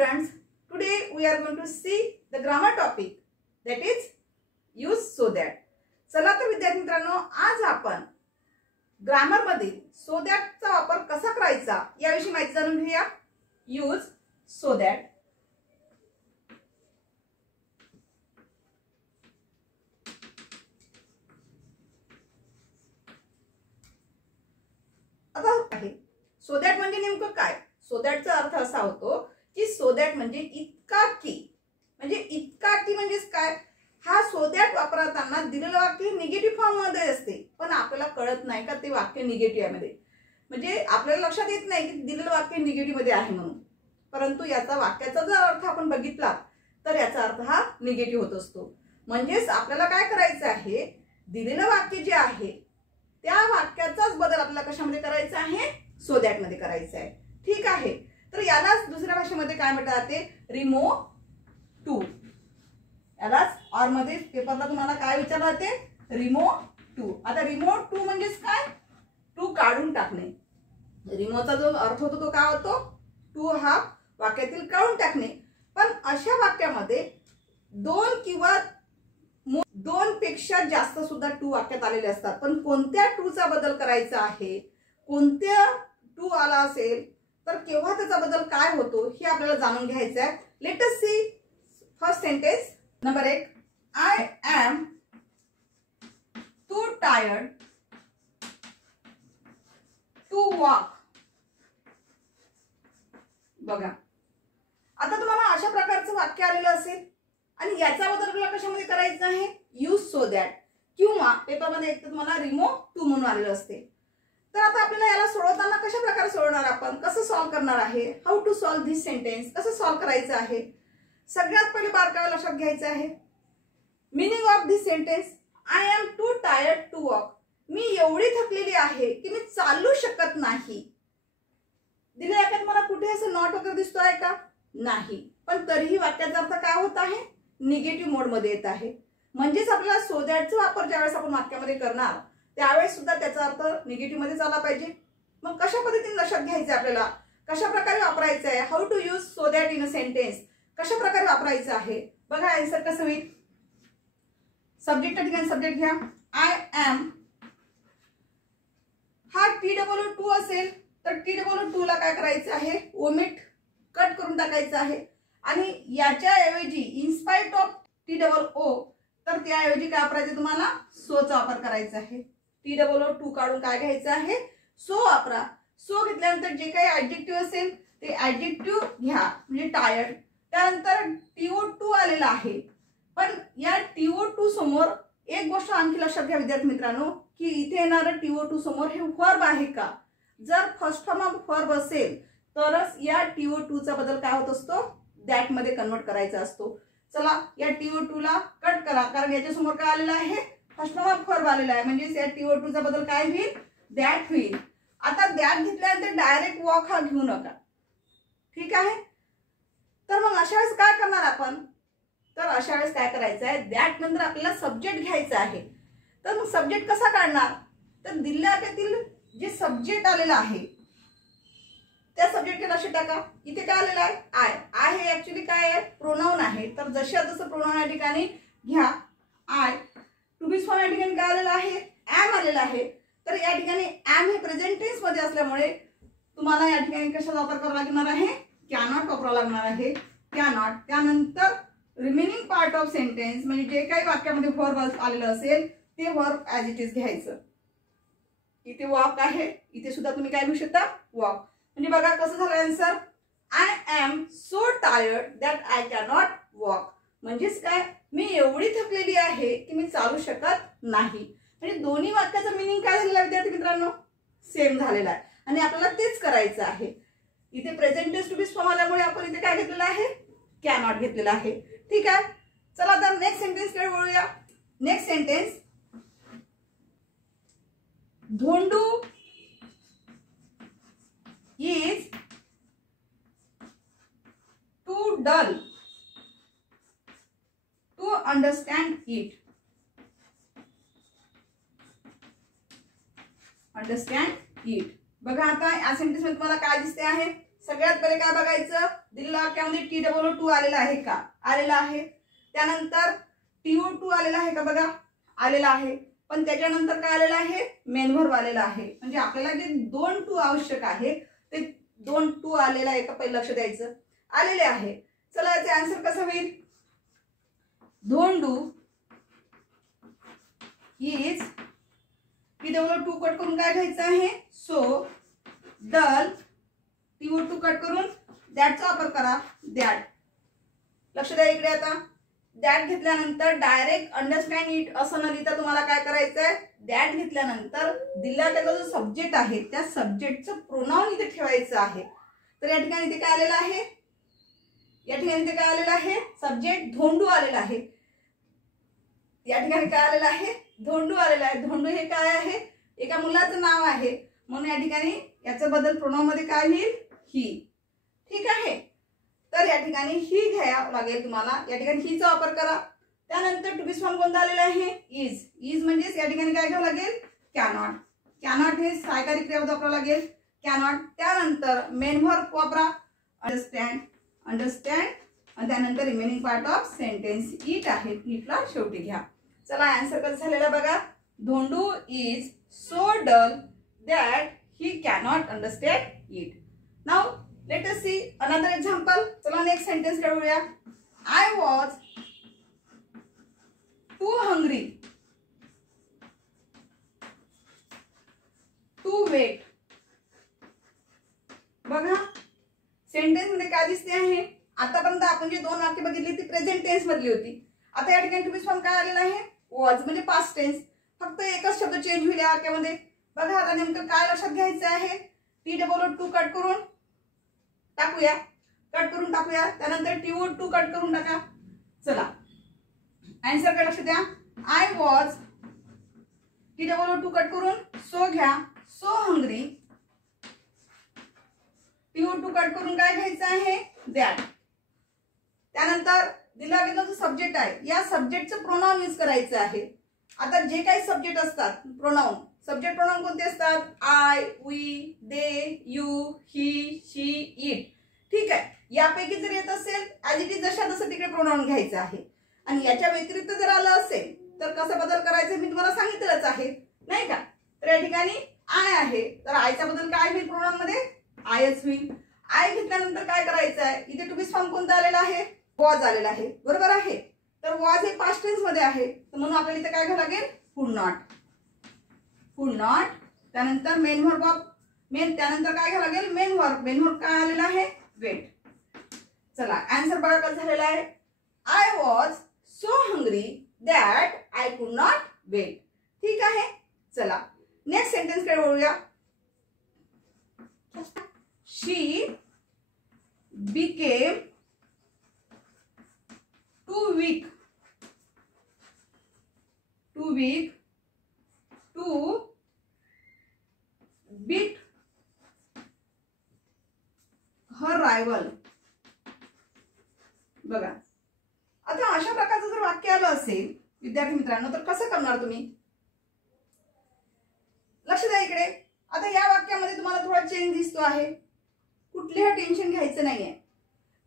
students, today we are going to see the grammar topic, that is use so that. चला तर विद्यार्थी मित्रांनो, आज आपण ग्रामर मध्ये so that चा वापर कसा करायचा याविषयी माहिती जाणून घेऊया. Use so that. आता आहे so that म्हणजे नेमकं काय? so that चा अर्थ असा होतो की so that म्हणजे इतका की, म्हणजे इतका की म्हणजे काय? हा so that वापरताना दिलेलं वाक्य निगेटिव्ह फॉर्म मध्ये असते, पण आपल्याला कळत नाही का ते वाक्य निगेटिव्ह आहे मध्ये. म्हणजे आपल्याला लक्षात येत नाही की दिलेलं वाक्य निगेटिव्ह मध्ये आहे म्हणून, परंतु याचा वाक्याचा जर अर्थ आपण बघितला तर याचा अर्थ हा निगेटिव्ह होत असतो. म्हणजेच आपल्याला काय करायचं आहे, दिलेलं वाक्य जे आहे त्या वाक्याचाच बदल आपल्याला कशामध्ये करायचा आहे? so that मध्ये करायचा आहे. ठीक आहे. तर यालाच दुसऱ्या भाषेमध्ये काय म्हणतात जाते? Remove to. यालाच ऑर मध्ये पेपरला तुम्हाला काय विचारलं जाते? Remove two. आता रिमूव्ह टू म्हणजेच काय? टू काढून टाकणे. रिमूव्हचा जो अर्थ होतो तो काय होतो? टू हा वाक्यातील काढून टाकणे. पण अशा वाक्यामध्ये दोन किंवा दोन पेक्षा जास्त सुद्धा टू वाक्यात आलेले असतात, पण कोणत्या टू चा बदल करायचा आहे, कोणत्या टू आला असेल तर केव्हा त्याचा बदल काय होतो हे आपल्याला जाणून घ्यायचं आहे. Let us see first sentence. Number 1, I am too tired to walk. बघा, आता तुम्हाला अशा प्रकारचं वाक्य आलेलं असेल आणि याचा बदल आपल्याला कशामध्ये करायचा आहे? यूज सो दॅट, किंवा पेपरमध्ये एक तर तुम्हाला रिमूव्ह टू म्हणून आलेलं असते. तर आता आपल्याला याला सोडवताना कशा प्रकारे सोडवणार, आपण कसं सॉल्व्ह करणार आहे? How to solve this sentence, कसं सॉल्व्ह करायचं आहे? सगळ्यात पहिले बारकावे लक्षात घ्यायचं आहे. Meaning of this sentence, I am too tired to walk. मी एवढी थकलेली आहे की मी चालू शकत नाही. दिलेल्या वाक्यात मला कुठे असं नॉट वगैरे दिसतोय का? नाही. पण तरीही वाक्याचा अर्थ काय होत आहे? निगेटिव्ह मोड मध्ये येत आहे. म्हणजेच आपल्याला सो दॅटचा वापर ज्यावेळेस आपण वाक्यामध्ये करणार त्यावेळेस सुद्धा त्याचा अर्थ निगेटिव्ह मध्ये झाला पाहिजे. मग कशा पद्धतीने लक्षात घ्यायचं आपल्याला, कशा प्रकारे वापरायचं आहे? How to use so that in a sentence, कशा प्रकारे वापरायचं आहे? बघा आन्सर कसं होईल. सब्जेक्टच्या ठिकाणी सब्जेक्ट घ्या. आय एम हा TWO असेल तर TWO ला काय करायचं आहे? ओमिट, कट करून टाकायचं आहे. आणि याच्या ऐवजी इनस्पाइट ऑफ TWO तर त्याऐवजी काय वापरायचं? तुम्हाला सो चा वापर करायचा आहे. TWO काढून काय घ्यायचं आहे? सो वापरा. सो घेतल्यानंतर जे काही ऍडजेक्टिव्ह असेल ते ऍडजेक्टिव्ह घ्या, म्हणजे टायर्ड. त्यानंतर TO2 आलेला आहे, पण या TO2 समोर एक गोष्ट आणखी लक्षात घ्या विद्यार्थी मित्रांनो, की इथे येणारं TO2 समोर हे वर्ब आहे का? जर फर्स्ट फॉर्म ऑफ वर्ब असेल तरच या TO2 चा बदल काय होत असतो? दॅट मध्ये कन्वर्ट करायचा असतो. चला या TO2 ला कट करा, कारण याच्या समोर काय आलेलं आहे? फर्स्ट फॉर्म ऑफ वर्ब आलेला आहे, म्हणजे या TO2 चा बदल काय होईल? दॅट होईल. आता दॅट घेतल्यानंतर डायरेक्ट वॉक हा घेऊ नका. ठीक आहे. तर मग अशा वेळेस काय करणार आपण? तर अशा वेळेस काय करायचं आहे? दॅट नंतर आपल्याला सब्जेक्ट घ्यायचा आहे. तर मग सब्जेक्ट कसा काढणार? तर दिलेल्या वाक्यातील जे सब्जेक्ट आलेला आहे त्या सब्जेक्टचे लक्षात टाका. इथे काय आलेलं आहे? आय. आय हे ऍक्च्युली काय आहे? प्रोनाउन आहे. तर जशा जसं प्रोनाउन या ठिकाणी घ्या. आय. टू बी फॉर्म या ठिकाणी काय आलेलं आहे? एम आलेलं आहे. तर या ठिकाणी एम हे प्रेझेंट टेन्स मध्ये असल्यामुळे तुम्हाला या ठिकाणी कशाचा वापर करावा लागणार आहे? कॅनॉट वापरावा लागणार आहे. कॅनॉट. त्यानंतर रिमेनिंग पार्ट ऑफ सेंटेन्स म्हणजे जे काही वाक्यामध्ये वर्ब आलेलं असेल ते वर्ब ऍज इट इज घ्यायचं. इथे वॉक आहे, इथे सुद्धा तुम्ही काय घेऊ शकता? वॉक. म्हणजे बघा कसं झालं answer. I am so tired that I cannot walk. म्हणजेच काय? मी एवढी थकलेली आहे की मी चालू शकत नाही. म्हणजे दोन्ही वाक्याचं मिनिंग काय झालेलं आहे विद्यार्थी मित्रांनो? सेम झालेला आहे. आणि आपल्याला तेच करायचं आहे. इथे present tense to be form आल्यामुळे आपण इथे काय घेतलेलं आहे? कॅनॉट घेतलेला आहे. ठीक आहे. चला आता नेक्स्ट सेंटेन्स कडे वळूया. Next sentence, Dhondu is too dull to understand it. Understand it. बघा आता या सेंटेन्स मध्ये तुम्हाला काय दिसते आहे? सगळ्यात पहिले काय बघायचं? दिलेल्या वाक्यामध्ये TOO आलेला आहे का? आलेला आहे. त्यानंतर TO2 आलेला आहे का? बघा आलेला आहे. पण त्याच्यानंतर काय आलेला आहे? मेन व्हर्ब आलेला आहे. म्हणजे आपल्याला जे 2 टू आवश्यक आहे ते 2 टू आलेला आहे का? पहिलं लक्ष द्यायचं. आलेले आहे. चला याचे आन्सर कसं होईल? धोंडू इज TOO कट करून काय घ्यायचं आहे? सो डल TO2 कट करून दॅटचा वापर करा. दॅट. लक्ष द्या इकडे. आता दॅट घेतल्यानंतर डायरेक्ट अंडरस्टँड इट असं न लिहिता तुम्हाला काय करायचं आहे? दॅट घेतल्यानंतर दिला त्याचा जो सब्जेक्ट आहे त्या सब्जेक्टचं प्रोनाउन इथे ठेवायचं आहे. तर या ठिकाणी इथे काय आलेलं आहे? या ठिकाणी इथे काय आलेलं आहे? सब्जेक्ट धोंडू आलेला आहे. या ठिकाणी काय आलेलं आहे? धोंडू आलेला आहे. धोंडू हे काय आहे? एका मुलाचं नाव आहे. म्हणून या ठिकाणी याचा बदल प्रोनाउन मध्ये काय होईल? ही. ठीक आहे. तर या ठिकाणी ही घ्यावं लागेल तुम्हाला. या ठिकाणी हीचा वापर करा. त्यानंतर टू बी फॉर्म कोणता आलेला आहे? इज. इज म्हणजे या ठिकाणी काय घ्यावं लागेल? कॅनॉट. कॅनॉट हे सहाय्यकारी क्रियापद वापरावं लागेल. कॅनॉट. त्यानंतर मेन व्हर्ब वापरा. अंडरस्टँड. अंडरस्टँड. आणि त्यानंतर remaining part of sentence it आहे. इटला शेवटी घ्या. चला आन्सर कसं झालेलं बघा. Dhondu is so dull that he cannot understand it. Now let us see another example. चला नेक्स्ट सेंटेन्स करूया. I was too hungry to wait. बघा सेंटेन्स मध्ये काय दिसते आहे? आतापर्यंत आपण जे 2 वाक्य बघितली ती प्रेझेंट टेन्स मधली होती. आता या ठिकाणी टू बी फॉर्म काय आलेला आहे? वॉज म्हणजे पास्ट टेन्स. फक्त एकच शब्द चेंज होईल या वाक्यामध्ये. बघा आता नेमकं काय लक्षात घ्यायचं आहे? TOO कट करून टाकूया. कट करून टाकूया. त्यानंतर TOO कट करून टाका. चला आन्सर काय लक्ष द्या. आय वॉज TOO कट करून सो घ्या. So hungry. TOO कट करून काय घ्यायचं आहे? दॅट. त्यानंतर दिला गेलेला जो सब्जेक्ट आहे या सब्जेक्टचं प्रोनाउन यूज करायचं आहे. आता जे काही सब्जेक्ट असतात प्रोनाउन, सब्जेक्ट प्रोनाउन कोणते असतात? I, we, they, you, he, she, it. ठीक आहे. यापैकी जर येत असेल ॲज इट इज जशा तसं तिकडे प्रोनाउन घ्यायचं आहे. आणि याच्या व्यतिरिक्त जर आलं असेल तर कसा बदल करायचा मी तुम्हाला सांगितलंच आहे नाही का. तर या ठिकाणी आय आहे तर आयचा बदल काय होईल? प्रोनाउन मध्ये आयच होईल. आय घेतल्यानंतर काय करायचं आहे? इथे टू बी फॉर्म कोणता आलेला आहे? वॉज आलेला आहे. बरोबर आहे. तर वॉज हे पास्ट टेन्स मध्ये आहे म्हणून आपल्याला इथे काय घ्यावं लागेल? कुड नॉट. कुड नॉट. त्यानंतर मेन व्हर्ब ऑफ मेन. त्यानंतर काय घ्यावं लागेल? Main verb. मेन व्हर्ब काय आलेला आहे? वेट. चला आन्सर बघा कसं झालेला आहे. I was so hungry that I could not wait. ठीक आहे. चला नेक्स्ट सेंटेन्स कडे वळूया. She became too weak to beat her rival. बघा आता अशा प्रकारचं जर वाक्य आलं असेल विद्यार्थी मित्रांनो तर कसं करणार तुम्ही? लक्ष द्या इकडे. आता या वाक्यामध्ये तुम्हाला थोडा चेंज दिसतो आहे. कुठलेही टेन्शन घ्यायचं नाहीये.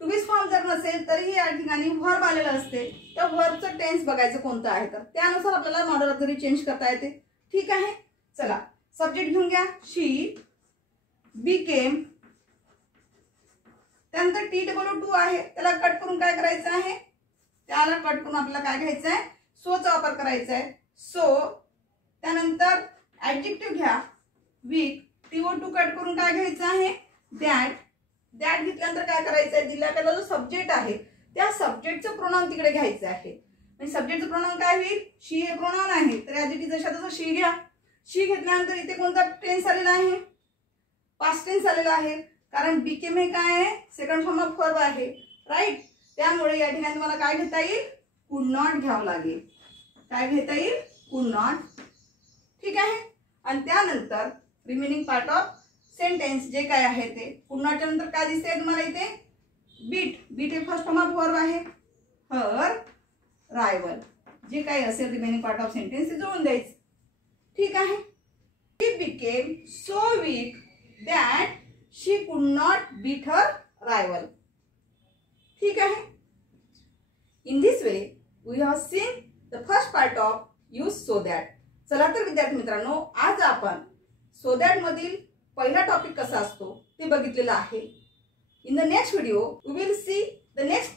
टू बी फॉर्म जर नसेल तरीही या ठिकाणी व्हर्ब आलेला असते तर व्हर्बचं टेन्स बघायचं कोणतं आहे तर त्यानुसार आपल्याला मॉडल ऑथरी चेंज करता येते. ठीक आहे. चला सब्जेक्ट घेऊन घ्या. शी बिकेम. त्यानंतर TOO आहे त्याला कट करून काय करायचं आहे? त्याला कट करून आपल्याला काय घ्यायचं आहे? सोचा वापर करायचा आहे. सो. त्यानंतर ऍडजेक्टिव्ह घ्या. वीक. TOO कट करून काय घ्यायचं आहे? दॅट. दॅट घेतल्यानंतर काय करायचं आहे? दिला गेलेला जो सब्जेक्ट आहे त्या सब्जेक्टचं प्रोनाउन तिकडे घ्यायचं आहे. म्हणजे सब्जेक्टचं प्रोनाउन काय होईल? शी हे प्रोनाउन आहे तर ॲज इट इज जशा तसं शी घ्या. शी घेतल्यानंतर इथे कोणता टेन्स आलेला आहे? पास्ट टेन्स आलेला आहे. कारण बिकेम हे काय आहे? सेकंड फॉर्म ऑफ व्हर्ब आहे. राईट. त्यामुळे या ठिकाणी तुम्हाला काय घेता येईल? कुड नॉट घ्यावं लागेल. काय घेता येईल? कुड नॉट. ठीक आहे. आणि त्यानंतर रिमेनिंग पार्ट ऑफ सेंटेन्स जे काय आहे ते कुड नॉटच्या नंतर काय दिसतंय तुम्हाला इथे? बीट. बीट हे फर्स्ट फॉर्म ऑफ व्हर्ब आहे. हर रायवल. जे काही असेल रिमेनिंग पार्ट ऑफ सेंटेन्स ते जोडून द्यायचं. ठीक आहे. She became so weak that she could not beat her rival. In this way we have seen the first part of use so that. चला तर विद्यार्थी मित्रांनो, आज आपण सो दॅट मधील पहिला टॉपिक कसा असतो ते बघितलेला आहे. In the next video we will see the next